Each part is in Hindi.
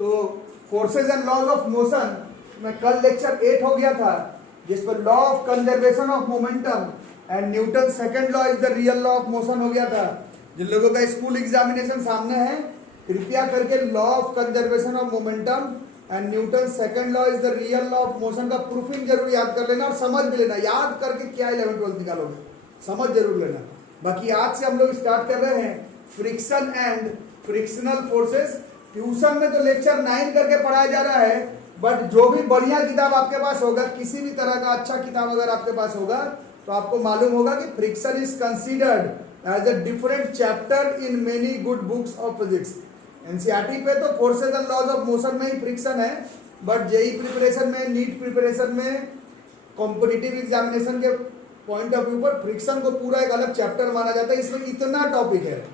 तो forces and laws of motion में कल लेक्चर 8 हो गया था, जिस पर law of conservation of momentum and Newton second law is the real law of motion हो गया था। जिन लोगों का स्कूल एग्जामिनेशन सामने है, कृपया करके law of conservation of momentum and Newton second law is the real law of motion का प्रूफिंग जरूर याद कर लेना और समझ भी लेना। याद करके क्या 11th-12th निकालोगे, समझ जरूर लेना। बाकी आज से हम लोग स्टार्ट कर रहे हैं friction and frictional forces. Tuition में तो लेक्चर 9 करके पढ़ाया जा रहा है, बट जो भी बढ़िया किताब आपके पास होगा, किसी भी तरह का अच्छा किताब अगर आपके पास होगा, तो आपको मालूम होगा कि friction is considered as a different chapter in many good books of physics. NCERT पे तो forces and laws of motion में ही फ्रिक्शन है, बट जेई प्रिपरेशन में, नीट प्रिपरेशन में, कॉम्पिटिटिव एग्जामिनेशन के पॉइंट ऑफ व्यू पर फ्रिक्शन को पूरा एक अलग चैप्टर माना जाता है। इसमें इतना टॉपिक है।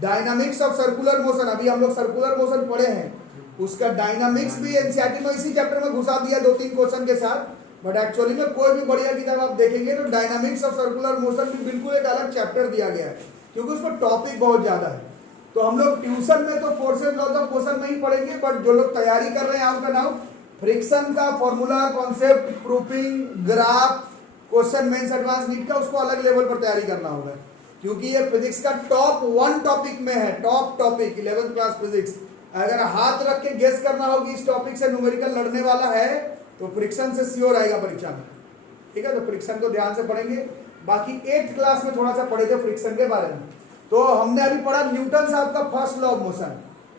डायनामिक्स ऑफ सर्कुलर मोशन, अभी हम लोग सर्कुलर मोशन पढ़े हैं, उसका डायनामिक्स भी एनसीईआरटी में इसी चैप्टर में घुसा दिया 2-3 क्वेश्चन के साथ। बट एक्चुअली में कोई भी बढ़िया किताब आप देखेंगे तो डायनामिक्स ऑफ सर्कुलर मोशन भी बिल्कुल एक अलग चैप्टर दिया गया है, क्योंकि उसमें टॉपिक बहुत ज्यादा है। तो हम लोग ट्यूशन में तो फोर्सेज लॉज ऑफ मोशन नहीं पढ़ेंगे, बट जो लोग तैयारी कर रहे हैं आउट एंड आउट, फ्रिक्शन का formula, concept, proofing, graph, question mains advance NEET का, उसको अलग लेवल पर तैयारी करना होगा, क्योंकि ये फिजिक्स का टॉप 1 टॉपिक में है। Top topic 11th class physics. अगर हाथ रख के गेस करना हो कि इस टॉपिक से न्यूमेरिकल लड़ने वाला है, तो फ्रिक्शन से श्योर आएगा परीक्षा में। ठीक है, तो फ्रिक्शन को ध्यान से पढ़ेंगे। बाकी 8th क्लास में थोड़ा सा पढ़े थे फ्रिक्शन के बारे में। तो हमने अभी पढ़ा न्यूटन साहब का first law of motion,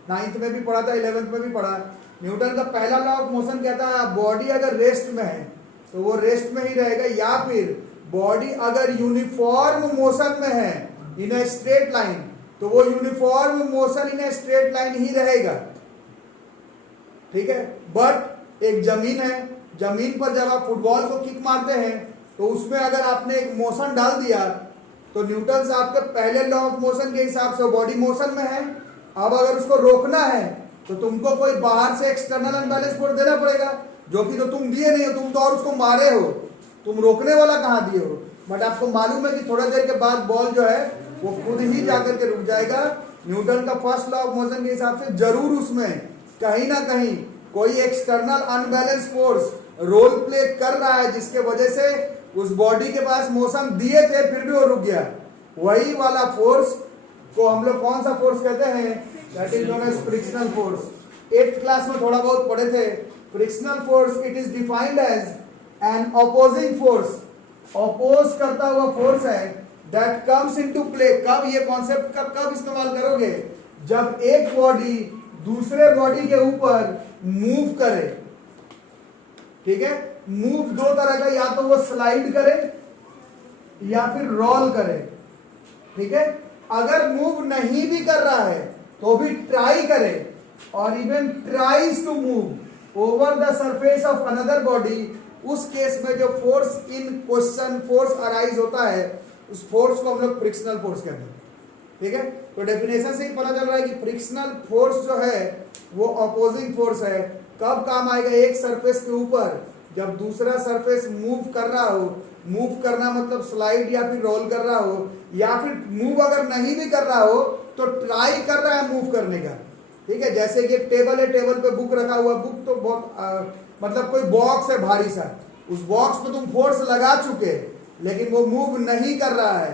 9th में भी पढ़ा था, 11th में भी पढ़ा। न्यूटन का पहला लॉ ऑफ मोशन कहता है बॉडी अगर रेस्ट में है तो वो रेस्ट में ही रहेगा, या फिर बॉडी अगर यूनिफॉर्म मोशन में है इन ए स्ट्रेट लाइन, तो वो uniform motion in a straight line ही रहेगा। ठीक है, बट एक जमीन है, जमीन पर जब आप फुटबॉल को किक मारते हैं तो उसमें अगर आपने एक मोशन डाल दिया, तो न्यूटन साहब के पहले लॉ ऑफ मोशन के हिसाब से बॉडी मोशन में है। अब अगर उसको रोकना है तो तुमको कोई बाहर से एक्सटर्नल अनबैलेंस फोर्स देना पड़ेगा, जो कि तो तुम दिए नहीं हो, तुम तो और उसको मारे हो, तुम रोकने वाला कहाँ दिए हो। बट आपको मालूम है कि थोड़ा देर के बाद बॉल जो है वो खुद ही जाकर के रुक जाएगा। न्यूटन का फर्स्ट लॉ ऑफ मोशन के हिसाब से जरूर उसमें कहीं ना कहीं कोई external unbalance force role play कर रहा है, जिसके वजह से उस बॉडी के पास मोशन दिए थे फिर भी वो रुक गया। वही वाला फोर्स को हम लोग कौन सा फोर्स कहते हैं? That is known as frictional force. 8th class में थोड़ा बहुत पढ़े थे। Frictional force it is defined as an opposing force, oppose करता हुआ फोर्स है, दैट कम्स इनटू प्ले। कब ये कॉन्सेप्ट कब इस्तेमाल करोगे? जब एक बॉडी दूसरे बॉडी के ऊपर मूव करे। ठीक है, मूव 2 तरह का, या तो वो स्लाइड करे या फिर रोल करे। ठीक है, अगर मूव नहीं भी कर रहा है तो भी ट्राई करे, और even tries to move over the surface of another body, उस केस में जो force in question force arise होता है, उस फोर्स को हम लोग फ्रिक्शनल फोर्स कहते हैं। ठीक है, तो डेफिनेशन से ही पता चल रहा है कि फ्रिक्शनल फोर्स जो है वो अपोजिंग फोर्स है। कब काम आएगा? एक सरफेस के ऊपर जब दूसरा सरफेस मूव कर रहा हो। मूव करना मतलब स्लाइड या फिर रोल कर रहा हो, या फिर मूव अगर नहीं भी कर रहा हो तो ट्राई कर रहा है मूव करने का। ठीक है, जैसे कि टेबल है, टेबल पे बुक रखा हुआ, बुक तो बहुत मतलब कोई बॉक्स है भारी सा, उस बॉक्स पे तुम फोर्स लगा चुके लेकिन वो मूव नहीं कर रहा है,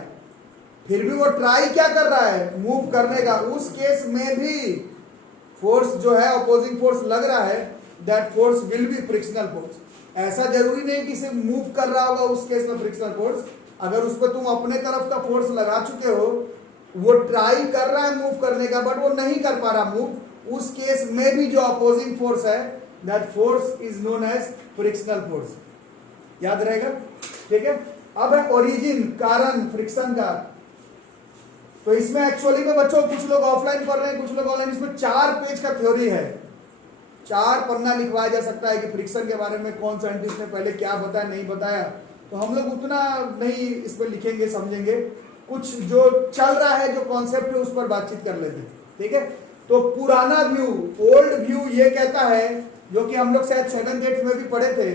फिर भी वो ट्राई क्या कर रहा है? मूव करने का। उस केस में भी फोर्स जो है अपोजिंग फोर्स लग रहा है, that force will be frictional force. ऐसा जरूरी नहीं कि सिर्फ मूव कर रहा होगा उस केस में फ्रिक्शनल फोर्स। अगर उस पर तुम अपने तरफ का फोर्स लगा चुके हो, वो ट्राई कर रहा है मूव करने का बट वो नहीं कर पा रहा मूव, उस केस में भी जो अपोजिंग फोर्स है, that force is known as frictional force. याद रहेगा? ठीक है, अब है ओरिजिन, कारण फ्रिक्शन का। तो इसमें एक्चुअली में बच्चों कुछ लोग ऑफलाइन पढ़ रहे हैं, कुछ लोग ऑनलाइन। इसमें 4 पेज का थ्योरी है, 4 पन्ना लिखवाया जा सकता है कि फ्रिक्शन के बारे में कौन साइंटिस्ट ने पहले क्या बताया नहीं बताया। तो हम लोग उतना नहीं इस पर लिखेंगे, समझेंगे। कुछ जो चल रहा है, जो कॉन्सेप्ट है, उस पर बातचीत कर लेते हैं। ठीक है, तो पुराना व्यू, ओल्ड व्यू ये कहता है, जो कि हम लोग शायद 7th 8th में भी पढ़े थे,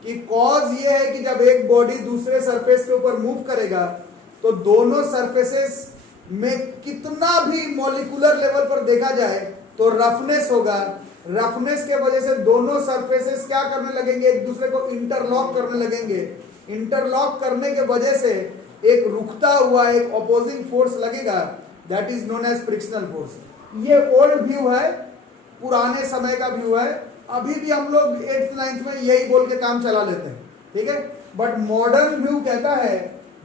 कि कॉज ये है कि जब एक बॉडी दूसरे सरफेस के ऊपर मूव करेगा तो दोनों सरफेसेस में कितना भी मॉलिक्यूलर लेवल पर देखा जाए तो रफनेस होगा। रफनेस के वजह से दोनों सरफेसेस क्या करने लगेंगे, एक दूसरे को इंटरलॉक करने लगेंगे। इंटरलॉक करने के वजह से एक रुकता हुआ एक ऑपोजिंग फोर्स लगेगा, that is known as frictional force. ये ओल्ड व्यू है, पुराने समय का व्यू है। अभी भी हम लोग 8th 9th में यही बोल के काम चला लेते हैं, ठीक है। बट मॉडर्न व्यू कहता है,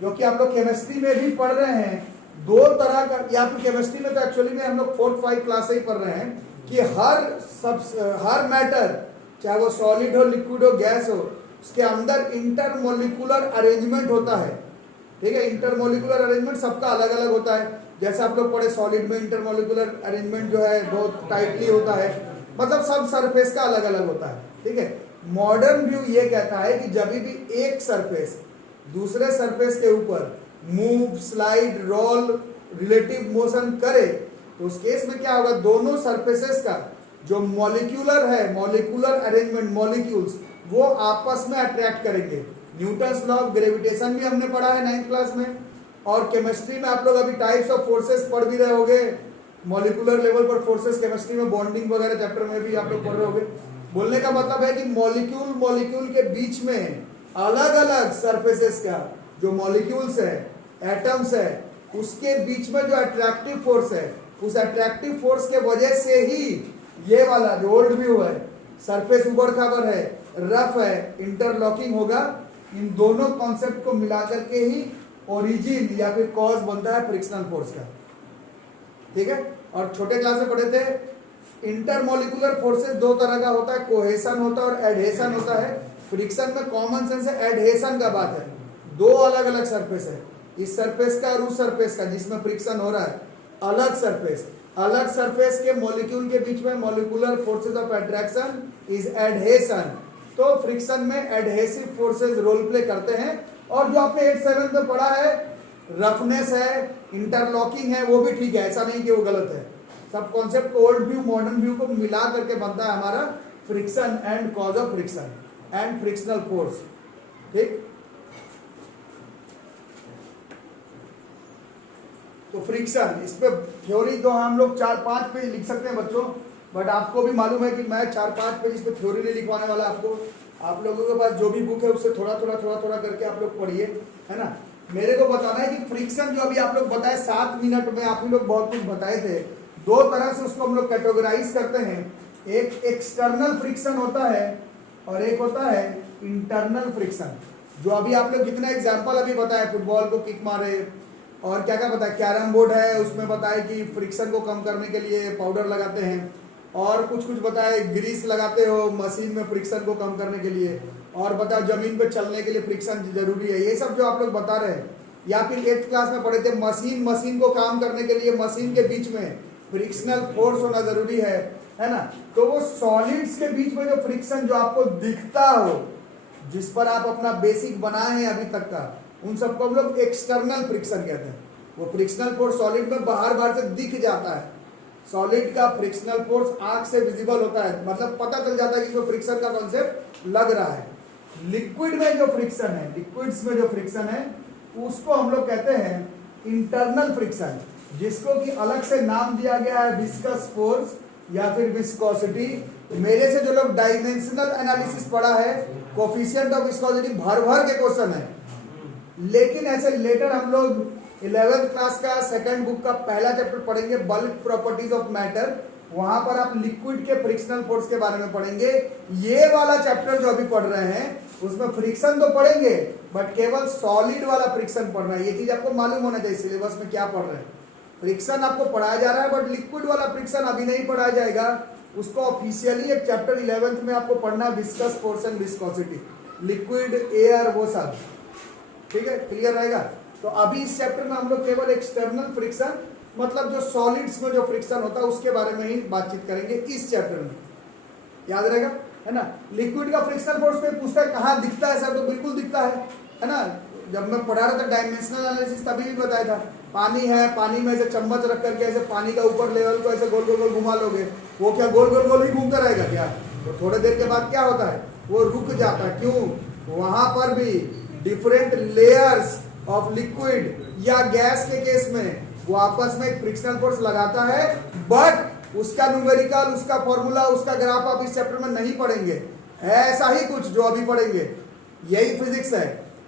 जो कि आप लोग केमिस्ट्री में भी पढ़ रहे हैं, दो तरह का, या फिर केमिस्ट्री में तो एक्चुअली में हम लोग 4th 5th क्लास से ही पढ़ रहे हैं कि हर मैटर, चाहे वो सॉलिड हो, लिक्विड हो, गैस हो, उसके अंदर इंटरमोलिकुलर अरेंजमेंट होता है, ठीक है। इंटरमोलिकुलर अरेंजमेंट सबका अलग अलग होता है। जैसे आप लोग पढ़े सॉलिड में इंटरमोलिकुलर अरेंजमेंट जो है बहुत टाइटली होता है, मतलब सब सरफेस का अलग अलग होता है, ठीक है। मॉडर्न व्यू ये कहता है कि जब भी एक सरफेस दूसरे सरफेस के ऊपर move, slide, roll, relative motion करे, तो उस केस में क्या होगा, दोनों सरफेसेस का जो मॉलिक्यूलर है, मॉलिक्यूलर अरेंजमेंट, मॉलिक्यूल्स, वो आपस में अट्रैक्ट करेंगे। न्यूटन्स लॉ ऑफ ग्रेविटेशन भी हमने पढ़ा है 9th क्लास में, और केमिस्ट्री में आप लोग अभी टाइप्स ऑफ फोर्सेस पढ़ भी रहे होगे, मॉलिक्यूलर लेवल पर फोर्सेस, केमिस्ट्री में बॉन्डिंग वगैरह चैप्टर में भी आप लोग पढ़ रहे होगे। बोलने का मतलब है कि मॉलिक्यूल के बीच में अलग अलग सरफेसेस का जो मॉलिक्यूल्स है, एटम्स है, उसके बीच में जो अट्रैक्टिव फोर्स है, उस अट्रैक्टिव फोर्स के वजह से ही ये वाला जो ओल्ड व्यू है, सरफेस ऊबड़ खाबड़ है, रफ है, इंटरलॉकिंग होगा। इन दोनों कॉन्सेप्ट को मिलाकर के ही ओरिजिन या फिर कॉज बनता है फ्रिक्शनल फोर्स का, ठीक है। और छोटे क्लास में पढ़े थे, इंटरमोलिकुलर फोर्सेस दो तरह का होता है, कोहेशन होता है और एडहेशन होता है। फ्रिक्शन में कॉमन सेंस है, एडहेशन का बात है। दो अलग अलग सरफेस है, इस सरफेस का और उस सरफेस का जिसमें फ्रिक्शन हो रहा है, अलग सरफेस। अलग सरफेस के मॉलिक्यूल के बीच में molecular forces of attraction is adhesion. तो फ्रिक्शन में एडहेसिव फोर्सेस रोल प्ले करते हैं। और जो आपने 8th 7th में पढ़ा है, रफनेस है, इंटरलॉकिंग है, वो भी ठीक है, ऐसा नहीं कि वो गलत है। सब concept old view modern view को मिला करके बनता है हमारा friction and cause of friction and frictional force, ठीक। तो फ्रिक्शन, इस पे थ्योरी तो हम लोग 4-5 पेज लिख सकते हैं बच्चों, बट आपको भी मालूम है कि मैं 4-5 पेज इस पे थ्योरी नहीं लिखवाने वाला आपको। आप लोगों के पास जो भी बुक है उससे थोड़ा थोड़ा करके आप लोग पढ़िए, है ना। मेरे को बताना है कि फ्रिक्शन जो अभी आप लोग बताए 7 मिनट में, आप ही लोग बहुत कुछ बताए थे, दो तरह से उसको हम लोग कैटेगराइज करते हैं। एक एक्सटर्नल फ्रिक्शन होता है और एक होता है इंटरनल फ्रिक्शन। जो अभी आप लोग जितना एग्जांपल अभी बताए, फुटबॉल को किक मारे और क्या क्या बताया, कैरम बोर्ड है उसमें बताए कि फ्रिक्शन को कम करने के लिए पाउडर लगाते हैं, और कुछ बताए ग्रीस लगाते हो मशीन में फ्रिक्शन को कम करने के लिए, और बताओ जमीन पे चलने के लिए फ्रिक्शन जरूरी है। ये सब जो आप लोग बता रहे हैं, या फिर 8th क्लास में पढ़े थे मशीन को काम करने के लिए मशीन के बीच में फ्रिक्शनल फोर्स होना जरूरी है ना। तो वो सॉलिड्स के बीच में जो फ्रिक्शन जो आपको दिखता हो, जिस पर आप अपना बेसिक बनाए हैं अभी तक का, उन सबको हम लोग एक्सटर्नल फ्रिक्शन कहते हैं। वो फ्रिक्शनल फोर्स सॉलिड में बाहर से दिख जाता है। सॉलिड का फ्रिक्शनल फोर्स आंख से विजिबल होता है, मतलब पता चल जाता है कि जो फ्रिक्शन का कॉन्सेप्ट लग रहा है। लिक्विड में जो फ्रिक्शन है, लिक्विड्स में जो फ्रिक्शन है, उसको हम लोग कहते हैं इंटरनल फ्रिक्शन, जिसको कि अलग से नाम दिया गया है विस्कस फोर्स या फिर विस्कोसिटी। मेरे से जो लोग डायमेंशनल एनालिसिस पढ़ा है, कोफिशिएंट ऑफ विस्कोसिटी भर के क्वेश्चन है, लेकिन ऐसे लेटर हम लोग 11th क्लास का सेकंड बुक का पहला चैप्टर पढ़ेंगे, बल्क प्रॉपर्टीज ऑफ मैटर। वहां पर आप लिक्विड के फ्रिक्शनल फोर्स के बारे में पढ़ेंगे। ये वाला चैप्टर जो अभी पढ़ रहे हैं उसमें फ्रिक्शन तो पढ़ेंगे, बट केवल सॉलिड वाला फ्रिक्शन पढ़ना है। ये चीज आपको मालूम होना चाहिए सिलेबस में क्या पढ़ रहे हैं। फ्रिक्शन आपको पढ़ाया जा रहा है, बट लिक्विड वाला फ्रिक्शन अभी नहीं पढ़ाया जाएगा। उसको ऑफिशियली एक चैप्टर 11th में आपको पढ़ना, viscous force and viscosity, liquid, air, वो सब, ठीक है, क्लियर रहेगा। तो अभी इस चैप्टर में हम लोग केवल एक्सटर्नल फ्रिक्शन, मतलब जो सॉलिड्स में जो फ्रिक्शन होता है उसके बारे में ही बातचीत करेंगे इस चैप्टर में, याद रहेगा, है ना। लिक्विड का फ्रिक्शनल फोर्स पे पूछता है कहाँ दिखता है सर, तो बिल्कुल दिखता है ना। जब मैं पढ़ा रहा था डायमेंशनल एनालिसिस तभी भी बताया था, पानी है, पानी में ऐसे चम्मच रख करके ऐसे पानी का ऊपर लेवल को ऐसे गोल गोल घुमा लोगे, वो क्या गोल गोल ही घूमता रहेगा क्या? तो थोड़े देर के बाद क्या होता है, वो रुक जाता है। क्यों? वहां पर भी डिफरेंट लेयर्स ऑफ लिक्विड या गैस के केस में वो आपस में एक फ्रिक्शनल फोर्स लगाता है, बट उसका न्यूमेरिकल, उसका फॉर्मूला, उसका ग्राफ आप इस चैप्टर में नहीं पढ़ेंगे, ऐसा ही कुछ जो अभी पढ़ेंगे। यही फिजिक्स है।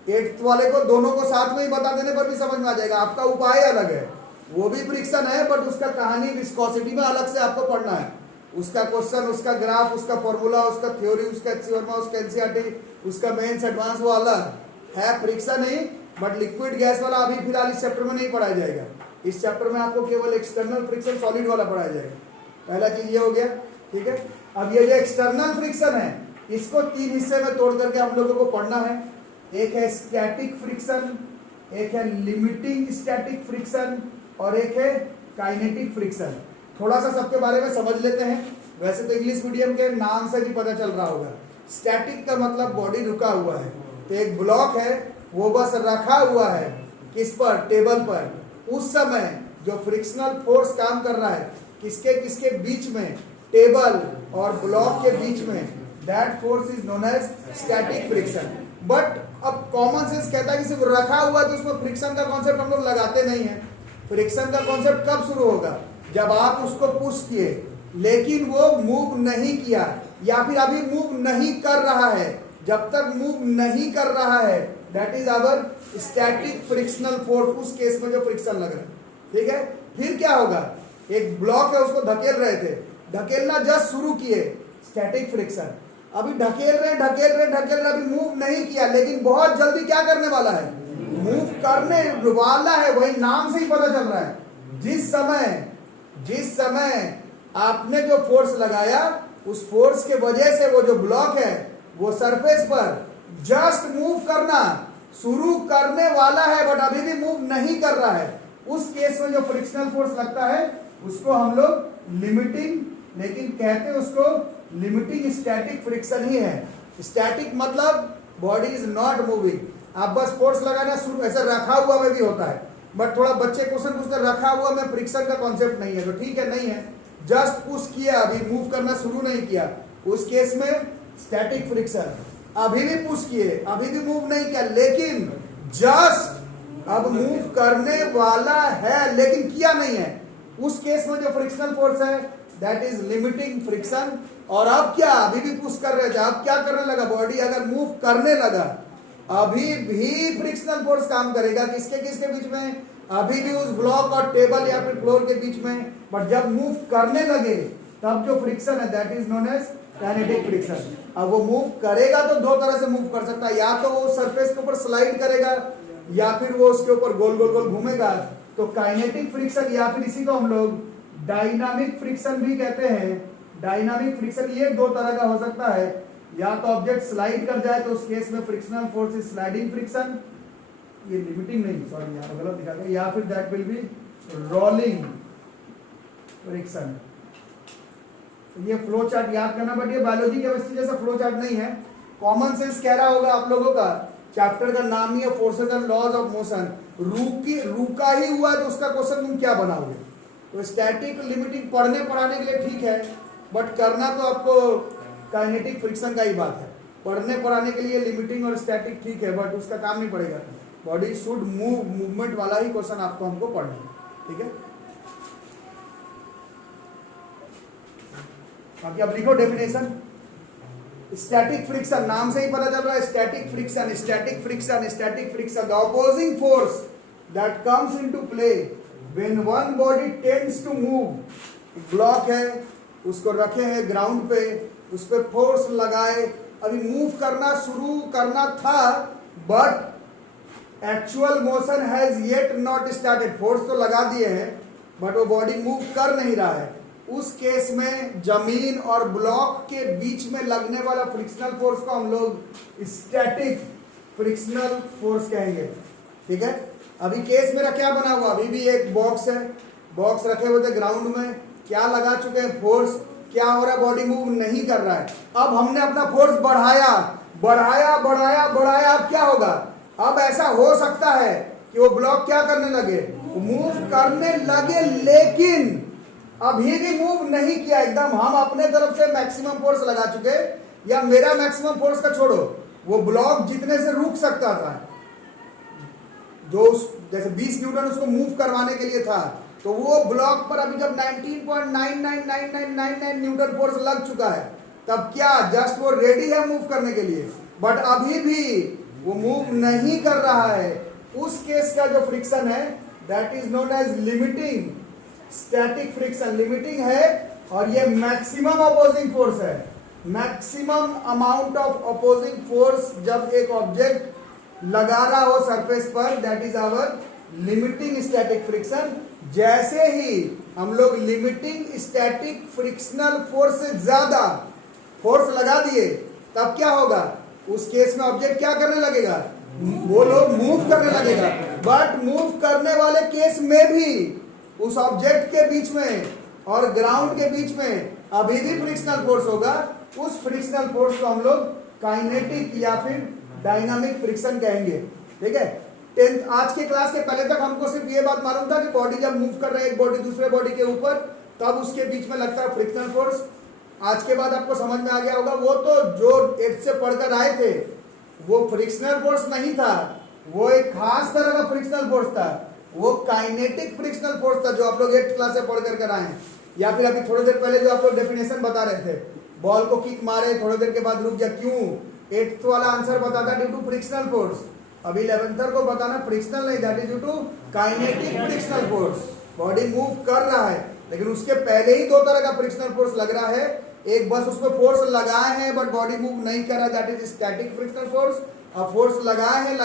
8th वाले को दोनों को साथ में ही बता देने पर भी समझ में आ जाएगा। आपका उपाय अलग है, वो भी फ्रिक्शन है, बट उसका कहानी विस्कोसिटी में अलग से आपको पढ़ना है। उसका क्वेश्चन, उसका ग्राफ, उसका फॉर्मूला, उसका थ्योरी, उसका एक्सिवर्मा, उसका एनसीईआरटी, उसका मेंस एडवांस, वो अलग है। Friction he, but liquid gas वाला अभी फिलहाल इस चैप्टर में नहीं पढ़ाया जाएगा। इस चैप्टर में आपको केवल एक्सटर्नल फ्रिक्शन सॉलिड वाला पढ़ाया जाएगा। पहला चीज ये हो गया, ठीक है। अब ये जो एक्सटर्नल फ्रिक्शन है, इसको 3 हिस्से में तोड़ करके हम लोगों को पढ़ना है। एक है स्टैटिक फ्रिक्शन, एक है लिमिटिंग स्टैटिक फ्रिक्शन, और एक है काइनेटिक फ्रिक्शन। थोड़ा सा सबके बारे में समझ लेते हैं। वैसे तो इंग्लिश मीडियम के नाम से भी पता चल रहा होगा। स्टैटिक का मतलब बॉडी रुका हुआ है, तो एक ब्लॉक है वो बस रखा हुआ है किस पर, टेबल पर। उस समय जो फ्रिक्शनल फोर्स काम कर रहा है किसके किसके बीच में, टेबल और ब्लॉक के बीच में, that force is known as static friction. But अब कॉमन सेंस कहता है कि सिर्फ रखा हुआ है तो उसमें फ्रिक्शन का कॉन्सेप्ट हम लोग लगाते नहीं है। फ्रिक्शन का कॉन्सेप्ट कब शुरू होगा, जब आप उसको पुश किए लेकिन वो मूव नहीं किया, या फिर अभी मूव नहीं कर रहा है। जब तक मूव नहीं कर रहा है, that is our static frictional force. उस केस में जो फ्रिक्शन लग रहा है, ठीक है। फिर क्या होगा, एक ब्लॉक है उसको धकेल रहे थे, धकेलना जस्ट शुरू किए, स्टैटिक फ्रिक्शन। अभी ढकेल रहे अभी मूव नहीं किया, लेकिन बहुत जल्दी क्या करने वाला है, मूव करने वाला है। वही नाम से ही पता चल रहा है। जिस समय आपने जो फोर्स लगाया, उस फोर्स के वजह से वो जो ब्लॉक है वो सरफेस पर जस्ट मूव करना शुरू करने वाला है, बट अभी भी मूव नहीं कर रहा है। उस केस में जो फ्रिक्शनल फोर्स लगता है उसको हम लोग लिमिटिंग, लेकिन कहते हैं उसको लिमिटिंग स्टैटिक फ्रिक्शन ही है। स्टैटिक मतलब बॉडी इज नॉट मूविंग। आप बस फोर्स लगाना शुरू, ऐसा रखा हुआ में भी होता है, बट थोड़ा बच्चे क्वेश्चन पूछते रखा हुआ में फ्रिक्शन का कॉन्सेप्ट नहीं है, तो ठीक है, नहीं है। जस्ट पुश किया, अभी मूव करना शुरू नहीं किया, उस केस में स्टैटिक फ्रिक्शन। अभी भी पुश किए, अभी भी मूव नहीं किया, लेकिन जस्ट अब मूव करने वाला है लेकिन किया नहीं है, उस केस में जो फ्रिक्शनल फोर्स है दैट इज लिमिटिंग फ्रिक्शन। और अब क्या, अभी भी पुश कर रहे थे, अब क्या करने लगा, बॉडी अगर मूव करने लगा, अभी भी फ्रिक्शनल फोर्स काम करेगा। किसके किसके बीच में, अभी भी उस ब्लॉक और टेबल या फिर फ्लोर के बीच में, बट जब मूव करने लगे तब जो फ्रिक्शन है that is known as kinetic friction. अब वो मूव करेगा तो दो तरह से मूव कर सकता है, या तो वो सरफेस के ऊपर स्लाइड करेगा या फिर वो उसके ऊपर गोल गोल गोल घूमेगा, तो काइनेटिक फ्रिक्शन, या फिर इसी को हम लोग डायनामिक फ्रिक्शन भी कहते हैं। डायनामिक फ्रिक्शन ये दो तरह का हो सकता है, या तो ऑब्जेक्ट स्लाइड कर जाए तो उस केस में frictional force is sliding friction, ये लिमिटिंग नहीं, सॉरी यहाँ गलत दिखा गया, या फिर that will be rolling friction. ये फ्लो चार्ट याद करना, बट ये बायोलॉजी केमिस्ट्री जैसा फ्लो चार्ट नहीं है। कॉमन सेंस कह रहा होगा आप लोगों का, चैप्टर का नाम ही है forces and laws of motion. रुका ही हुआ है तो उसका क्वेश्चन तुम क्या बनाओगे। तो स्टैटिक लिमिटिंग पढ़ने पढ़ाने के लिए ठीक है, बट करना तो आपको काइनेटिक फ्रिक्शन का ही बात है। पढ़ने पढ़ाने के लिए लिमिटिंग और स्टैटिक ठीक है, बट उसका काम नहीं पड़ेगा। बॉडी शुड मूव, मूवमेंट वाला ही क्वेश्चन आपको हमको पढ़ना है, ठीक है। बाकी अब लिखो डेफिनेशन। स्टैटिक फ्रिक्शन, नाम से ही पता चल रहा है, static friction, static friction, static friction, the opposing force that comes into play when one body tends to move. Block है, उसको रखे हैं ग्राउंड पे, उस पर फोर्स लगाए, अभी मूव करना शुरू करना था, but actual motion has yet not started. Force तो लगा दिए हैं बट वो बॉडी मूव कर नहीं रहा है। उस केस में जमीन और ब्लॉक के बीच में लगने वाला फ्रिक्शनल फोर्स को हम लोग स्टैटिक फ्रिक्शनल फोर्स कहेंगे, ठीक है। अभी केस मेरा क्या बना हुआ, अभी भी एक बॉक्स है, बॉक्स रखे हुए थे ग्राउंड में, क्या लगा चुके हैं फोर्स, क्या हो रहा है, बॉडी मूव नहीं कर रहा है। अब हमने अपना फोर्स बढ़ाया बढ़ाया बढ़ाया बढ़ाया, अब क्या होगा, अब ऐसा हो सकता है कि वो ब्लॉक क्या करने लगे, मूव करने लगे, लेकिन अभी भी मूव नहीं किया एकदम। हम अपने तरफ से मैक्सिमम फोर्स लगा चुके, या मेरा मैक्सिमम फोर्स का छोड़ो, वो ब्लॉक जितने से रुक सकता था, जो जैसे 20 न्यूटन उसको मूव करवाने के लिए था, तो वो ब्लॉक पर अभी जब 19.999999 न्यूटन फोर्स लग चुका है, तब क्या जस्ट वो रेडी है मूव करने के लिए, बट अभी भी वो मूव नहीं कर रहा है। उस केस का जो फ्रिक्शन है that is known as limiting static friction. Limiting है और ये मैक्सिमम अपोजिंग फोर्स है। Maximum amount of opposing force जब एक ऑब्जेक्ट लगा रहा हो सरफेस पर, that is our limiting static friction. जैसे ही हम लोग लिमिटिंग स्टैटिक फ्रिक्शनल फोर्स से ज्यादा फोर्स लगा दिए, तब क्या होगा, उस केस में ऑब्जेक्ट क्या करने लगेगा, वो लोग मूव करने लगेगा। बट मूव करने वाले केस में भी उस ऑब्जेक्ट के बीच में और ग्राउंड के बीच में अभी भी फ्रिक्शनल फोर्स होगा। उस फ्रिक्शनल फोर्स को हम लोग काइनेटिक या फिर डायनामिक फ्रिक्शन कहेंगे। ठीक है, आज के क्लास के पहले तक हमको सिर्फ ये बात मालूम था कि बॉडी जब मूव कर रहा है एक बॉडी दूसरे बॉडी के ऊपर, तब उसके बीच में लगता है फ्रिक्शनल फोर्स। आज के बाद आपको समझ में आ गया होगा, वो तो जो 8th से पढ़कर आए थे वो फ्रिक्शनल फोर्स नहीं था, वो एक खास तरह का फ्रिक्शनल फोर्स था। वो काइनेटिक फ्रिक्शनल फोर्स था जो आप लोग 8th क्लास से पढ़कर कर आए हैं। या फिर अभी थोड़ी देर पहले जो आप लोग डेफिनेशन बता रहे थे, बॉल को किक मारे थोड़ी देर के बाद रुक जा, क्यों? 8th वाला आंसर बताता ड्यू टू फ्रिक्शनल फोर्स। अभी 11th को बताना फ्रिक्शनल नहीं, that is due to kinetic frictional force. Body move कर रहा है लेकिन उसके पहले ही दो तरह का फ्रिक्शनल फोर्स लग रहा है। एक बस उसमें फोर्स लगाए हैं बट बॉडी मूव नहीं कर रहा, that is static frictional force. अब फोर्स लगाए हैं,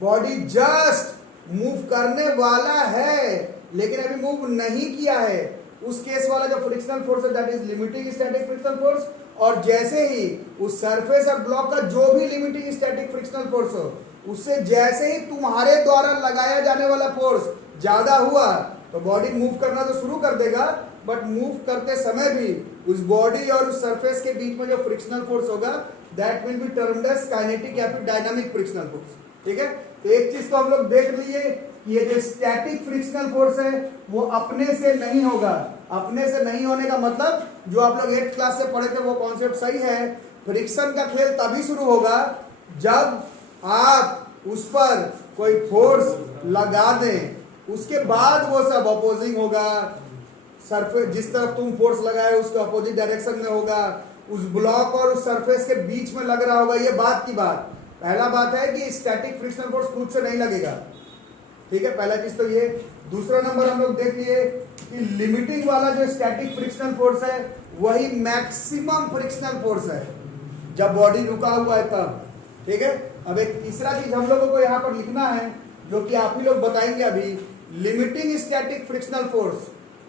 बॉडी जस्ट मूव करने वाला है लेकिन अभी मूव नहीं किया है। उस केस वाला जो फ्रिक्शनल फोर्स है that is limiting static frictional force. और जैसे ही उस सरफेस और ब्लॉक का जो भी लिमिटिंग स्टैटिक फ्रिक्शनल फोर्स हो, उससे जैसे ही तुम्हारे द्वारा लगाया जाने वाला फोर्स ज्यादा हुआ तो बॉडी मूव करना तो शुरू कर देगा, बट मूव करते समय भी उस बॉडी और उस सरफेस के बीच में जो फ्रिक्शनल फोर्स होगा that will be termed as kinetic या फिर डायनामिक फ्रिक्शनल फोर्स। ठीक है, तो एक चीज तो हम लोग देख लिए कि ये जो स्टैटिक फ्रिक्शनल फोर्स है वो अपने से नहीं होगा। अपने से नहीं होने का मतलब जो आप लोग 8th क्लास से पढ़े थे वो कॉन्सेप्ट सही है। फ्रिक्शन का खेल तभी शुरू होगा जब आप उस पर कोई फोर्स लगा दें, उसके बाद वो सब अपोजिंग होगा। सरफेस जिस तरफ तुम फोर्स लगाए उसके अपोजिट डायरेक्शन में होगा, उस ब्लॉक और उस सरफेस के बीच में लग रहा होगा। ये बात की बात, पहला बात है कि स्टैटिक फ्रिक्शनल फोर्स खुद से नहीं लगेगा। ठीक है, पहला चीज तो ये। दूसरा नंबर हम लोग देख लिए कि लिमिटिंग वाला जो स्टैटिक फ्रिक्शनल फोर्स है वही मैक्सिमम फ्रिक्शनल फोर्स है जब बॉडी रुका हुआ है तब। ठीक है, अब एक तीसरा चीज हम लोगों को यहाँ पर लिखना है जो कि आप ही लोग बताएंगे अभी। लिमिटिंग स्टैटिक फ्रिक्शनल फोर्स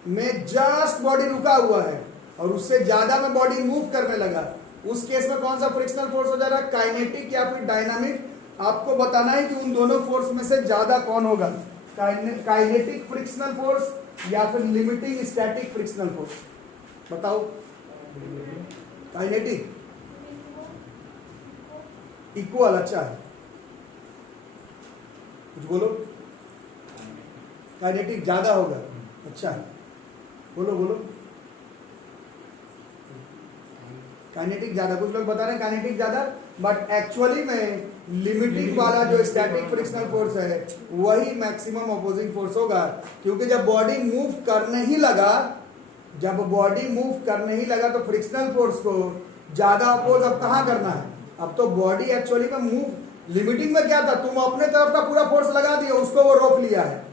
में जस्ट बॉडी रुका हुआ है और उससे ज्यादा में बॉडी मूव करने लगा, उस केस में कौन सा फ्रिक्शनल फोर्स हो जाएगा, काइनेटिक या फिर डायनामिक। आपको बताना है कि उन दोनों फोर्स में से ज्यादा कौन होगा, काइनेटिक फ्रिक्शनल फोर्स या फिर लिमिटिंग स्टैटिक फ्रिक्शनल फोर्स। बताओ, काइनेटिक इक्वल, अच्छा है, कुछ बोलो। काइनेटिक ज्यादा होगा, अच्छा है, बोलो बोलो। काइनेटिक ज्यादा, कुछ लोग बता रहे हैं काइनेटिक ज्यादा, बट एक्चुअली में लिमिटिंग वाला जो स्टैटिक फ्रिक्शनल फोर्स है वही मैक्सिमम अपोजिंग फोर्स होगा। क्योंकि जब बॉडी मूव करने ही लगा, तो फ्रिक्शनल फोर्स को ज्यादा अपोज अब कहाँ करना है, अब तो बॉडी एक्चुअली में मूव। लिमिटिंग में क्या था, तुम अपने तरफ का पूरा फोर्स लगा दिए, उसको वो रोक लिया है।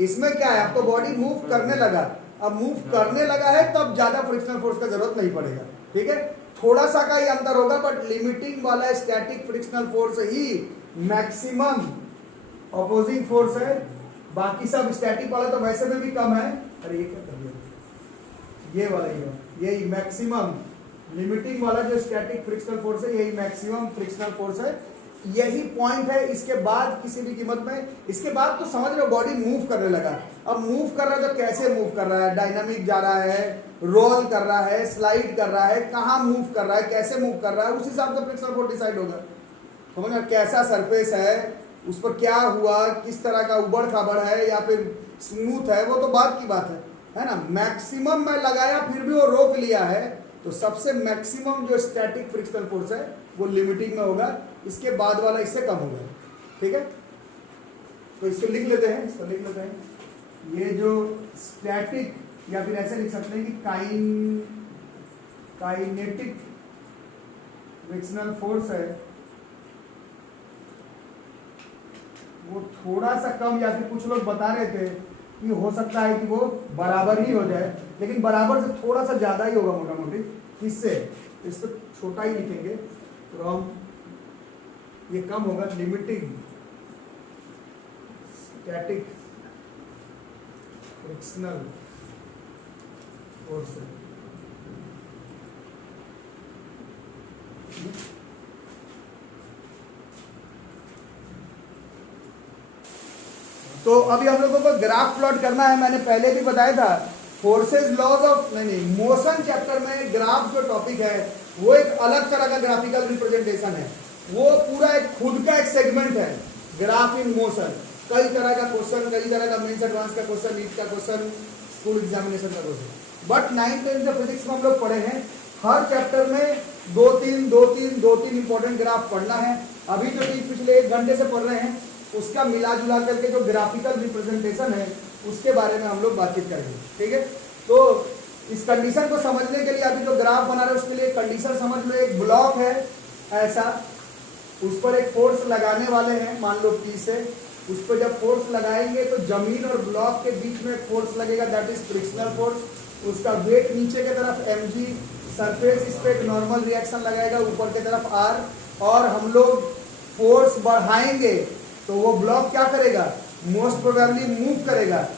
इसमें क्या है, अब तो बॉडी मूव करने लगा, अब मूव करने लगा है तब ज्यादा फ्रिक्शनल फोर्स का जरूरत नहीं पड़ेगा। ठीक है, थोड़ा सा का ही अंतर होगा, बट लिमिटिंग वाला स्टैटिक फ्रिक्शनल फोर्स ही मैक्सिमम अपोजिंग फोर्स है। बाकी सब स्टैटिक वाला तो वैसे में भी कम है। अरे ये क्या कर दिया, ये वाला ही, यही मैक्सिमम। लिमिटिंग वाला जो स्टैटिक फ्रिक्शनल फोर्स है यही मैक्सिमम फ्रिक्शनल फोर्स है। यही पॉइंट है। इसके बाद किसी भी कीमत में, इसके बाद तो समझ लो बॉडी मूव करने लगा। अब मूव कर रहा है तो कैसे मूव कर रहा है, डायनामिक जा रहा है, रोल कर रहा है, स्लाइड कर रहा है, कहाँ मूव कर रहा है, कैसे मूव कर रहा है, उस हिसाब से फ्रिक्शनल फोर्स डिसाइड होगा। समझना, कैसा सरफेस है, उस पर क्या हुआ, किस तरह का उबड़ खाबड़ है या फिर स्मूथ है, वो तो बात की बात है ना। मैक्सिमम में लगाया फिर भी वो रोक लिया है, तो सबसे मैक्सिमम जो स्टैटिक फ्रिक्शनल फोर्स है वो लिमिटिंग में होगा। इसके बाद वाला इससे कम होगा। ठीक है, तो इसको लिख लेते हैं, ये जो स्टैटिक या फिर ऐसे लिख सकते हैं कि काइनेटिक फ्रिक्शनल फोर्स है, वो थोड़ा सा कम, या फिर कुछ लोग बता रहे थे कि हो सकता है कि वो बराबर ही हो जाए, लेकिन बराबर से थोड़ा सा ज्यादा ही होगा मोटा मोटी। किससे? इसको छोटा ही लिखेंगे फ्रॉम, ये कम होगा लिमिटिंग स्टैटिक फ्रिक्शनल फोर्स। तो अभी हम लोगों को ग्राफ प्लॉट करना है। मैंने पहले भी बताया था फोर्सेस लॉज ऑफ नहीं मोशन चैप्टर में ग्राफ जो टॉपिक है वो एक अलग तरह का ग्राफिकल रिप्रेजेंटेशन है, वो पूरा एक खुद का एक सेगमेंट है। ग्राफ इन मोशन, कई तरह का क्वेश्चन, कई तरह का मेंस एडवांस का क्वेश्चन, नीट का क्वेश्चन, स्कूल एग्जामिनेशन का question. But 9th 10th physics में हम लोग पढ़े हैं, हर चैप्टर में दो तीन इंपॉर्टेंट ग्राफ पढ़ना है। अभी जो पिछले 1 घंटे से पढ़ रहे हैं उसका मिला जुला करके जो ग्राफिकल रिप्रेजेंटेशन है उसके बारे में हम लोग बातचीत करेंगे, ठीक है। तो इस कंडीशन को समझने के लिए अभी जो ग्राफ बना रहे हैं उसके लिए कंडीशन समझ लो। एक ब्लॉक है ऐसा, उस पर एक फोर्स लगाने वाले हैं, मान लो P से। उस पर जब फोर्स लगाएंगे तो जमीन और ब्लॉक के बीच में फोर्स लगेगा, दैट इज फ्रिक्शनल फोर्स। उसका वेट नीचे की तरफ mg, सरफेस इस पे एक नॉर्मल रिएक्शन लगाएगा ऊपर की तरफ r, और हम लोग फोर्स बढ़ाएंगे तो वो ब्लॉक क्या करेगा? मोस्ट प्रोबेबली मूव करेगा,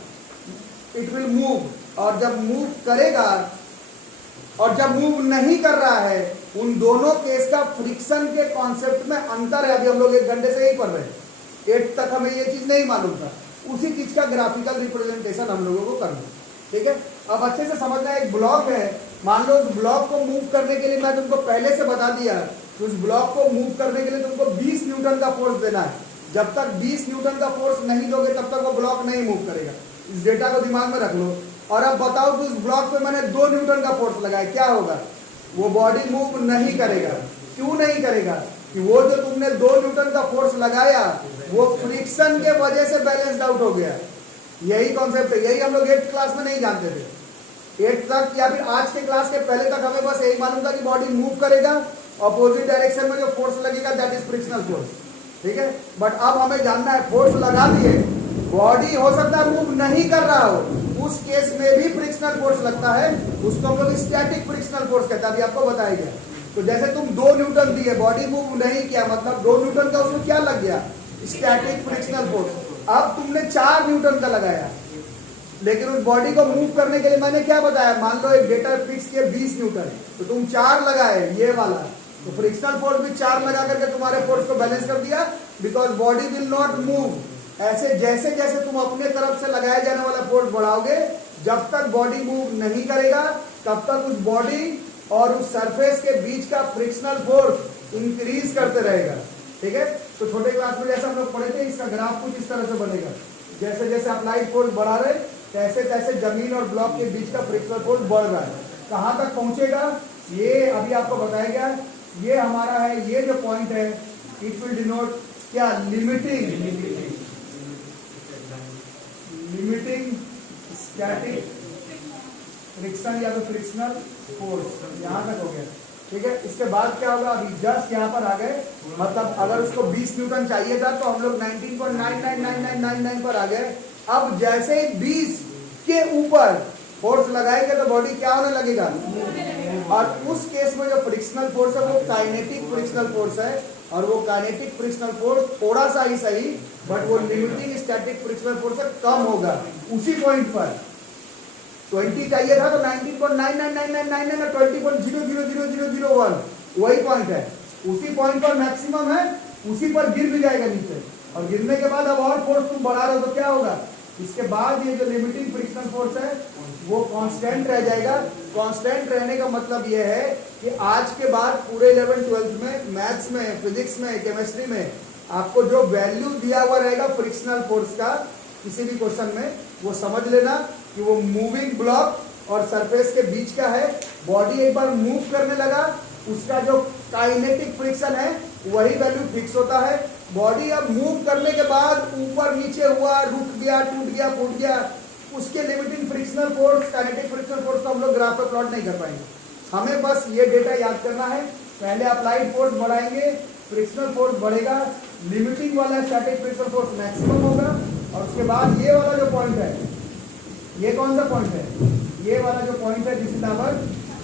इट विल मूव। और जब मूव करेगा और जब मूव नहीं कर रहा है, उन दोनों केस का फ्रिक्शन के कॉन्सेप्ट में अंतर है। अभी हम लोग 1 घंटे से ही पढ़ रहे हैं, 8 तक हमें ये चीज नहीं मालूम था। उसी चीज का ग्राफिकल रिप्रेजेंटेशन हम लोगों को करना, ठीक है। अब अच्छे से समझना, एक ब्लॉक है, मान लो उस ब्लॉक को मूव करने के लिए मैं तुमको पहले से बता दिया, उस ब्लॉक को मूव करने के लिए तुमको 20 न्यूटन का फोर्स देना है। जब तक 20 न्यूटन का फोर्स नहीं दोगे तब तक वो ब्लॉक नहीं मूव करेगा। इस डेटा को दिमाग में रख लो। और अब बताओ कि उस ब्लॉक पे मैंने 2 न्यूटन का फोर्स लगाया, क्या होगा? वो बॉडी मूव नहीं करेगा। क्यों नहीं करेगा? कि वो जो तुमने 2 न्यूटन का फोर्स लगाया वो फ्रिक्शन के वजह से बैलेंस्ड आउट हो गया। यही कॉन्सेप्ट है, यही हम लोग 8th क्लास में नहीं जानते थे। 8th तक या फिर आज के क्लास के पहले तक हमें बस यही मालूम था कि बॉडी मूव करेगा, अपोजिट डायरेक्शन में जो फोर्स लगेगा दैट इज फ्रिक्शनल फोर्स, ठीक है। बट अब हमें जानना है, फोर्स लगा दिए, बॉडी हो सकता है मूव नहीं कर रहा हो, उस केस में भी फ्रिक्शनल फोर्स लगता है, उसको हम लोग स्टैटिक फ्रिक्शनल फोर्स कहते हैं। अभी आपको बताया गया। तो जैसे तुम 2 न्यूटन दिए, बॉडी मूव नहीं किया, मतलब 2 न्यूटन का उसमें क्या लग गया? Static frictional force. अब तुमने 4 न्यूटन का लगाया, लेकिन उस बॉडी को मूव करने के लिए मैंने क्या बताया? मान लो एक डेटा फिक्स किया 20 न्यूटन, तो तुम 4 लगाए ये वाला, तो फ्रिक्शनल फोर्स भी 4 लगा करके तुम्हारे फोर्स को बैलेंस कर दिया, because body will not move. ऐसे जैसे जैसे तुम अपने तरफ से लगाए जाने वाला फोर्स बढ़ाओगे, जब तक बॉडी मूव नहीं करेगा तब तक उस बॉडी और उस सरफेस के बीच का फ्रिक्शनल फोर्स इंक्रीज करते रहेगा, ठीक है। तो छोटे क्लास में जैसे हम लोग पढ़े थे, इसका ग्राफ कुछ इस तरह से बनेगा। जैसे जैसे अप्लाइड फोर्स बढ़ा रहे, तैसे तैसे जमीन और ब्लॉक के बीच का फ्रिक्शनल फोर्स बढ़ रहा है। कहाँ तक पहुंचेगा ये अभी आपको बताया गया। ये हमारा है, ये जो पॉइंट है, इट विल डिनोट क्या? लिमिटिंग स्टैटिक फ्रिक्शन या तो फ्रिक्शनल फोर्स। यहाँ तक हो गया, ठीक है। इसके बाद क्या होगा? अभी जस्ट यहाँ पर आ गए, मतलब अगर उसको 20 न्यूटन चाहिए था तो हम लोग 19.999999 पर आ गए। अब जैसे ही 20 के ऊपर फोर्स लगाएंगे तो बॉडी क्या होने लगेगा? और उस केस में जो फ्रिक्शनल फोर्स है वो काइनेटिक फ्रिक्शनल फोर्स है, और वो काइनेटिक फ्रिक्शनल फोर्स थोड़ा सा ही सही, बट वो लिमिटिंग स्टैटिक फ्रिक्शनल फोर्स से कम होगा। उसी पॉइंट पर 20 चाहिए था तो 19.999999 और 20.00001 वही पॉइंट है। उसी पॉइंट पर मैक्सिमम है, उसी पर गिर भी जाएगा नीचे, और गिरने के बाद अब और फोर्स तुम बढ़ा रहे हो तो क्या होगा? इसके बाद ये जो लिमिटिंग फ्रिक्शनल फोर्स है वो कांस्टेंट रह जाएगा। कांस्टेंट रहने का मतलब ये है कि आज के बाद पूरे 11th 12th में, मैथ्स में, फिजिक्स में, केमिस्ट्री में आपको जो वैल्यू दिया हुआ रहेगा फ्रिक्शनल फोर्स का किसी भी क्वेश्चन में, वो समझ लेना कि वो मूविंग ब्लॉक और सरफेस के बीच का है। बॉडी एक बार मूव करने लगा, उसका जो काइनेटिक फ्रिक्शन है वही वैल्यू फिक्स होता है। बॉडी अब मूव करने के बाद ऊपर नीचे हुआ, रुक गया, टूट गया, फूट गया, उसके limiting frictional force, kinetic frictional force को हम लोग ग्राफ पे प्लॉट नहीं कर पाएंगे। हमें बस ये डेटा याद करना है। पहले अप्लाइड फोर्स बढ़ाएंगे, फ्रिक्शनल फोर्स बढ़ेगा, लिमिटिंग वाला स्टैटिक फ्रिक्शनल फोर्स मैक्सिमम होगा, और उसके बाद ये वाला जो पॉइंट है, ये कौन सा पॉइंट है, ये वाला जो पॉइंट है, दिस इज आवर,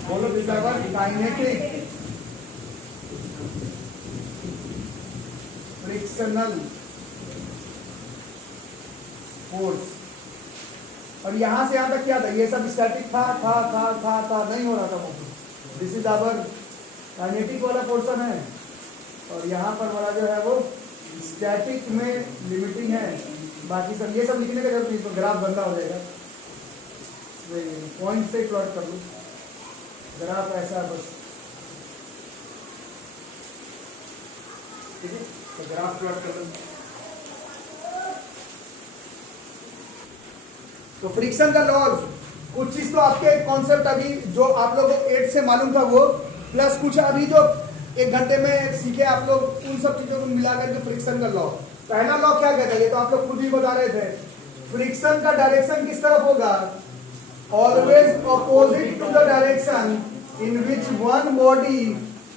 बोलो this is our kinetic frictional force. और यहां से यहां तक क्या था, ये सब स्टैटिक था नहीं हो रहा था movement. This is our kinetic वाला पोर्शन है, और यहाँ पर वाला जो है वो स्टैटिक में लिमिटिंग है। बाकी सब ये सब लिखने का जरूरत नहीं, तो ग्राफ गंदा हो जाएगा। पॉइंट से प्लॉट कर लो ग्राफ ऐसा बस, ठीक है, तो ग्राफ प्लॉट कर लो। तो फ्रिक्शन का लॉज, कुछ चीज तो आपके कॉन्सेप्ट अभी जो आप लोगों को 8 से मालूम था वो, प्लस कुछ अभी जो 1 घंटे में सीखे आप लोग, उन सब चीजों को मिला करके फ्रिक्शन का लॉ। पहला लॉ क्या कहता है, ये तो आप लोग खुद ही बता रहे थे, फ्रिक्शन का डायरेक्शन किस तरफ होगा, always opposite to the direction in which one body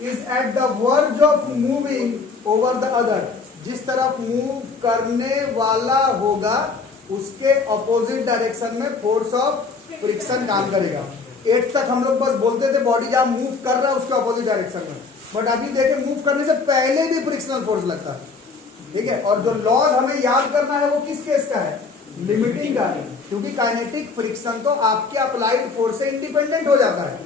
is at the verge of moving over the other. जिस तरफ मूव करने वाला होगा उसके अपोजिट डायरेक्शन में फोर्स ऑफ फ्रिक्शन काम करेगा। 8 तक हम लोग बस बोलते थे बॉडी जहां मूव कर रहा है उसके अपोजिट डायरेक्शन में, बट अभी देखें मूव करने से पहले भी फ्रिक्शनल फोर्स लगता है, ठीक है। और जो लॉज हमें याद करना है वो किस केस का है, लिमिटिंग का है, क्योंकि काइनेटिक फ्रिक्शन तो आपके अप्लाइड फोर्स से इंडिपेंडेंट हो जाता है।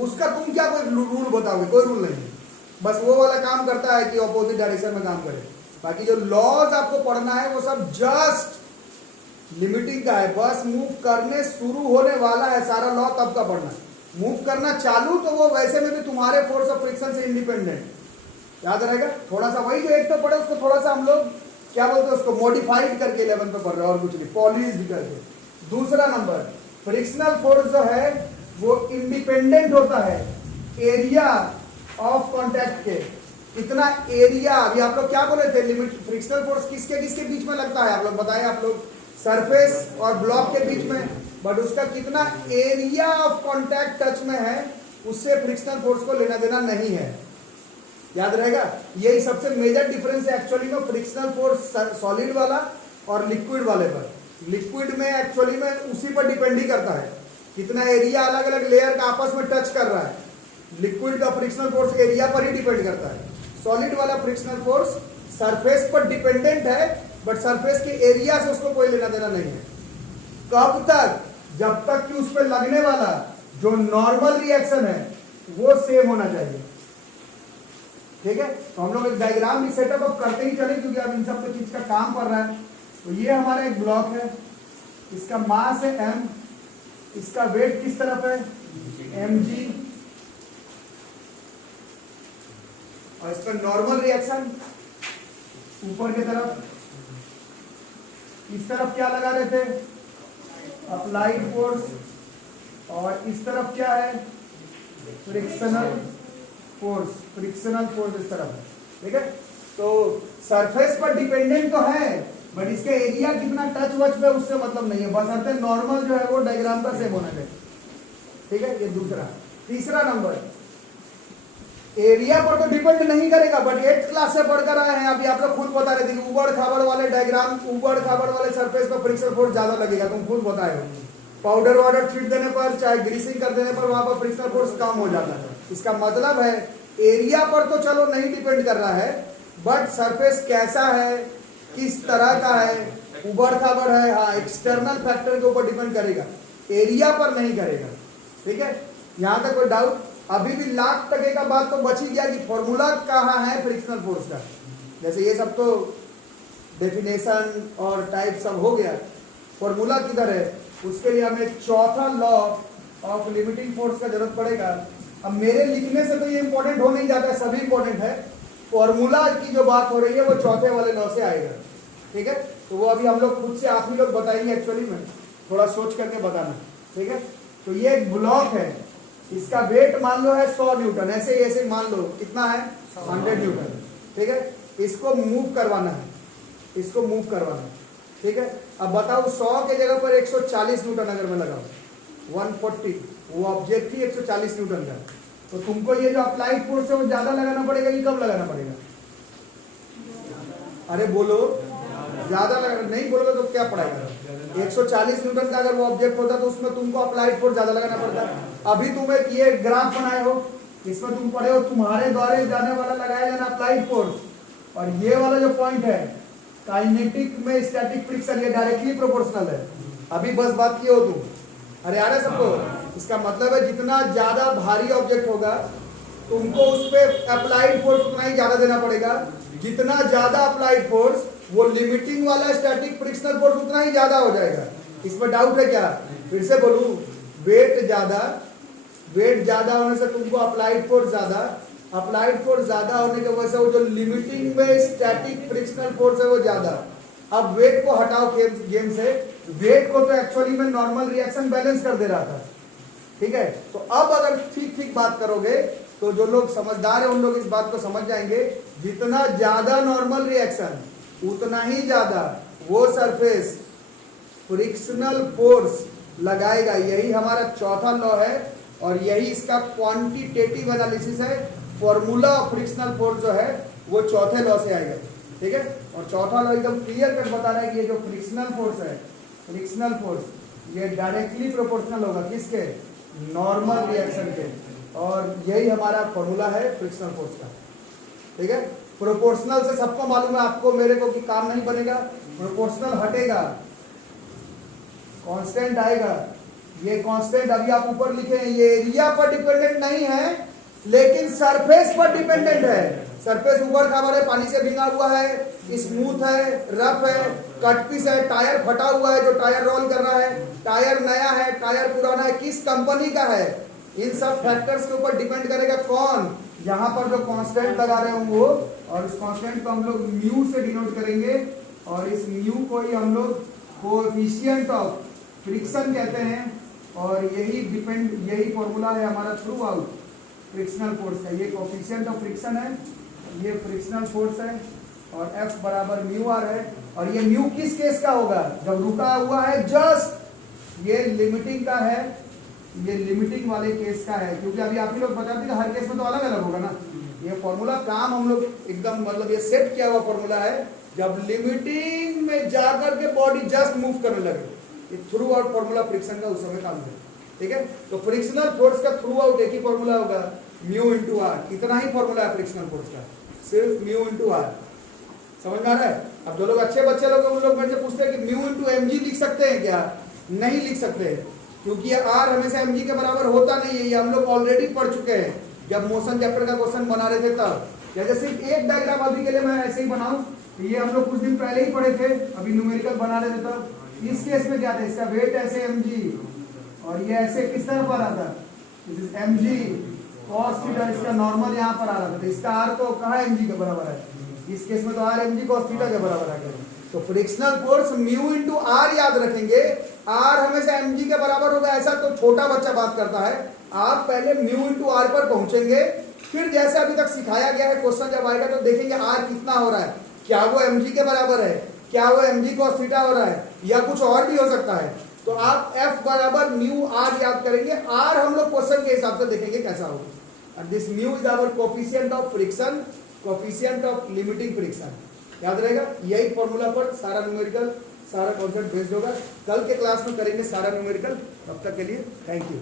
उसका तुम क्या कोई रूल बताओगे, कोई रूल नहीं, बस वो वाला काम करता है कि अपोजिट डायरेक्शन में काम करे। बाकी जो लॉज आपको पढ़ना है वो सब जस्ट लिमिटिंग का है, बस मूव करने शुरू होने वाला है सारा लॉ तब का पढ़ना है। मूव करना चालू तो वो वैसे में भी तुम्हारे फोर्स ऑफ फ्रिक्शन से इंडिपेंडेंट याद रहेगा। थोड़ा सा वही जो एक तो पढ़े उसको थोड़ा सा हम लोग क्या बोलते हैं उसको मॉडिफाइड करके 11 पे पढ़ रहे हैं, और कुछ नहीं, पॉलिश करके। दूसरा नंबर, फ्रिक्शनल फोर्स जो है वो इंडिपेंडेंट होता है एरिया ऑफ कॉन्टैक्ट के। कितना एरिया, अभी आप लोग क्या बोले थे, लिमिट फ्रिक्शनल फोर्स किसके किसके बीच में लगता है, आप लोग बताए, आप लोग सरफेस और ब्लॉक के बीच में, बट उसका कितना एरिया ऑफ कांटेक्ट टच में है उससे फ्रिक्शनल फोर्स को लेना देना नहीं है, याद रहेगा। यही सबसे मेजर डिफरेंस है एक्चुअली में फ्रिक्शनल फोर्स सॉलिड वाला और लिक्विड वाले पर। लिक्विड में एक्चुअली में उसी पर डिपेंड ही करता है, कितना एरिया अलग अलग लेयर का आपस में टच कर रहा है। लिक्विड का फ्रिक्शनल फोर्स एरिया पर ही डिपेंड करता है। सॉलिड वाला फ्रिक्शनल फोर्स सरफेस पर डिपेंडेंट है, बट सरफेस के एरिया से उसको कोई लेना देना नहीं है। कब तक, जब तक कि उस पर लगने वाला जो नॉर्मल रिएक्शन है वो सेम होना चाहिए, ठीक है। तो हम लोग एक डायग्राम भी सेटअप अब करते ही चले, क्योंकि अब इन सब चीज का काम कर रहा है। तो ये हमारा एक ब्लॉक है, इसका मास है m, इसका वेट किस तरफ है mg, और इस पर नॉर्मल रिएक्शन ऊपर की तरफ, इस तरफ क्या लगा रहे थे अप्लाइड फोर्स, और इस तरफ क्या है फ्रिक्शनल फोर्स, फ्रिक्शनल फोर्स इस तरफ है, ठीक है। तो सरफेस पर डिपेंडेंट तो है, बट इसका एरिया कितना टच वच पे उससे मतलब नहीं है, बशर्ते नॉर्मल जो है वो डायग्राम का सेम होना चाहिए, ठीक है। ये दूसरा। तीसरा नंबर, एरिया पर तो डिपेंड नहीं करेगा, बट 8th क्लास से पढ़कर आए हैं, अभी आप लोग खुद बता रहे थे कि उबड़ खाबड़ वाले डायग्राम, उबड़ खाबड़ वाले सरफेस पर फ्रिक्शनल फोर्स ज्यादा लगेगा, तुम खुद बताए हो। पाउडर वाउडर छीट देने पर, चाहे ग्रीसिंग कर देने पर वहां पर फ्रिक्शनल फोर्स कम हो जाता है। इसका मतलब है एरिया पर तो चलो नहीं डिपेंड कर रहा है, बट सरफेस कैसा है, किस तरह का है, उबड़ खाबड़ है, हाँ एक्सटर्नल फैक्टर के ऊपर डिपेंड करेगा, एरिया पर नहीं करेगा, ठीक है। यहां तक कोई डाउट? अभी भी लाख टके का बात तो बच ही गया कि फॉर्मूला कहाँ है फ्रिक्शनल फोर्स का। जैसे ये सब तो डेफिनेशन और टाइप सब हो गया, फॉर्मूला किधर है, उसके लिए हमें चौथा लॉ ऑफ लिमिटिंग फोर्स का जरूरत पड़ेगा। अब मेरे लिखने से तो ये इंपॉर्टेंट हो नहीं जाता है, सभी इंपॉर्टेंट है, फॉर्मूला की जो बात हो रही है वो चौथे वाले लॉ से आएगा, ठीक है। तो वो अभी हम लोग खुद से आप ही लोग बताएंगे, एक्चुअली में थोड़ा सोच करके बताना, ठीक है। तो ये एक ब्लॉक है, इसका वेट मान लो है 100 न्यूटन, ऐसे ऐसे मान लो कितना है 100 न्यूटन, ठीक है। इसको मूव करवाना है, इसको मूव करवाना है, ठीक है। अब बताओ 100 के जगह पर 140 न्यूटन अगर मैं लगाऊं, 140, वो ऑब्जेक्ट ही 140 न्यूटन का, तो तुमको ये जो अप्लाइड फोर्स है वो ज्यादा लगाना पड़ेगा कि कम लगाना पड़ेगा? अरे बोलो, ज्यादा लगाना। नहीं बोलोगे तो क्या पड़ेगा? 140 न्यूटन का अगर वो ऑब्जेक्ट होता तो उसमें तुमको अप्लाइड फोर्स ज्यादा लगाना पड़ता। अभी तुम एक ये ग्राफ बनाए हो, इसमें तुम पढ़े हो तुम्हारे द्वारा जाने वाला लगाया जाना अप्लाइड फोर्स, और ये वाला जो पॉइंट है काइनेटिक में स्टैटिक फ्रिक्शन, ये डायरेक्टली प्रोपोर्शनल है। अभी बस बात किए हो तुम, अरे आ रहा है सबको? इसका मतलब है जितना ज्यादा भारी ऑब्जेक्ट होगा तुमको उस पर अप्लाइड फोर्स उतना ही ज्यादा देना पड़ेगा। जितना ज्यादा अप्लाइड फोर्स, वो लिमिटिंग वाला स्टैटिक फ्रिक्शनल फोर्स उतना ही ज्यादा हो जाएगा। इसमें डाउट है क्या? फिर से बोलूं, वेट ज्यादा होने से तुमको अप्लाइड फोर्स ज्यादा, अप्लाइड फोर्स ज्यादा होने की वजह से वो जो लिमिटिंग में स्टैटिक फ्रिक्शनल फोर्स है वो ज्यादा। अब वेट को हटाओ गेम से, वेट को तो एक्चुअली में नॉर्मल रिएक्शन बैलेंस कर दे रहा था, ठीक है? तो अब अगर ठीक बात करोगे तो जो लोग समझदार है उन लोग इस बात को समझ जाएंगे, जितना ज्यादा नॉर्मल रिएक्शन उतना ही ज्यादा वो सरफेस फ्रिक्शनल फोर्स लगाएगा। यही हमारा चौथा लॉ है और यही इसका क्वांटिटेटिव एनालिसिस है। फॉर्मूला ऑफ फ्रिक्शनल फोर्स जो है वो चौथे लॉ से आएगा, ठीक है? और चौथा लॉ एकदम क्लियर कट बता रहा है कि ये जो फ्रिक्शनल फोर्स है, फ्रिक्शनल फोर्स ये डायरेक्टली प्रोपोर्शनल होगा किसके? नॉर्मल रिएक्शन के। और यही हमारा फॉर्मूला है फ्रिक्शनल फोर्स का, ठीक है? प्रोपोर्शनल से सबको मालूम है, आपको मेरे को कि काम नहीं बनेगा। प्रोपोर्शनल हटेगा, कांस्टेंट आएगा। ये कांस्टेंट अभी आप ऊपर लिखे हैं, ये एरिया पर डिपेंडेंट नहीं है लेकिन सरफेस पर डिपेंडेंट है। सरफेस ऊपर खाबर है, पानी से भींगा हुआ है, स्मूथ है, रफ है, कट पीस है, टायर फटा हुआ है जो टायर रोल कर रहा है, टायर नया है, टायर पुराना है, किस कंपनी का है, इन सब फैक्टर्स के ऊपर डिपेंड करेगा कौन? यहाँ पर जो कांस्टेंट लगा रहे होंगे वो, और इस कांस्टेंट को हम लोग म्यू से डिनोट करेंगे और इस म्यू को ही हम लोग कोएफिशिएंट ऑफ फ्रिक्शन कहते हैं। और यही फॉर्मूला है हमारा थ्रू आउट फ्रिक्शनल फोर्स का। ये कोएफिशिएंट ऑफ फ्रिक्शन है, ये फ्रिक्शनल फोर्स है और F बराबर म्यू आर है। और ये म्यू किस केस का होगा? जब रुका हुआ है जस्ट, ये लिमिटिंग का है, ये लिमिटिंग वाले केस का है, क्योंकि अभी आप ही लोग बताते हैं हर केस में तो अलग अलग होगा ना। ये फॉर्मूला काम हम लोग एकदम मतलब ये सेट किया हुआ फॉर्मूला है, जब लिमिटिंग में जाकर के बॉडी जस्ट मूव करने लगे, ये थ्रू आउट फॉर्मूला फ्रिक्शन का उस समय काम है, ठीक है? तो फ्रिक्शनल फोर्स का थ्रू आउट एक ही फॉर्मूला होगा, म्यू इंटू आर। इतना ही फॉर्मूला है फ्रिक्शनल फोर्स का, सिर्फ म्यू इंटू आर। समझ में आ रहा है? अब जो लोग अच्छे बच्चे लोग उन लोग मेरे से पूछते हैं कि म्यू इंटू mg लिख सकते हैं क्या? नहीं लिख सकते, क्योंकि ये आर हमेशा mg के बराबर होता नहीं है। ये हम लोग ऑलरेडी पढ़ चुके हैं जब मोशन चैप्टर का क्वेश्चन बना रहे थे तब। जैसे सिर्फ एक डायग्राम अभी के लिए मैं ऐसे ही बनाऊं, ये हम लोग कुछ दिन पहले ही पढ़े थे, अभी न्यूमेरिकल बना रहे थे तब। इस केस में क्या था? इसका वेट ऐसे mg और ये ऐसे किस तरह पर आता? mg cos थीटा, इसका नॉर्मल यहाँ पर आ रहा था, इसका आर तो कहाँ mg के बराबर है? इस केस में तो आर mg cos थीटा के बराबर आ गया। तो frictional force mu into R याद रखेंगे, आर हमेशा mg के बराबर होगा ऐसा तो छोटा बच्चा बात करता है। आप पहले म्यू इंटू आर पर पहुंचेंगे, फिर जैसे अभी तक सिखाया गया है क्वेश्चन जब आएगा तो देखेंगे आर कितना हो रहा है, क्या वो mg के बराबर है, क्या वो mg cos थीटा हो रहा है, या कुछ और भी हो सकता है। तो आप F बराबर म्यू आर याद करेंगे, आर हम लोग क्वेश्चन के हिसाब से देखेंगे कैसा होगा। and this mu is our coefficient of friction, coefficient of limiting friction। याद रहेगा, यही फॉर्मूला पर सारा न्यूमेरिकल सारा कॉन्सेप्ट बेस्ड होगा। कल के क्लास में करेंगे सारा न्यूमेरिकल। तब तक के लिए थैंक यू।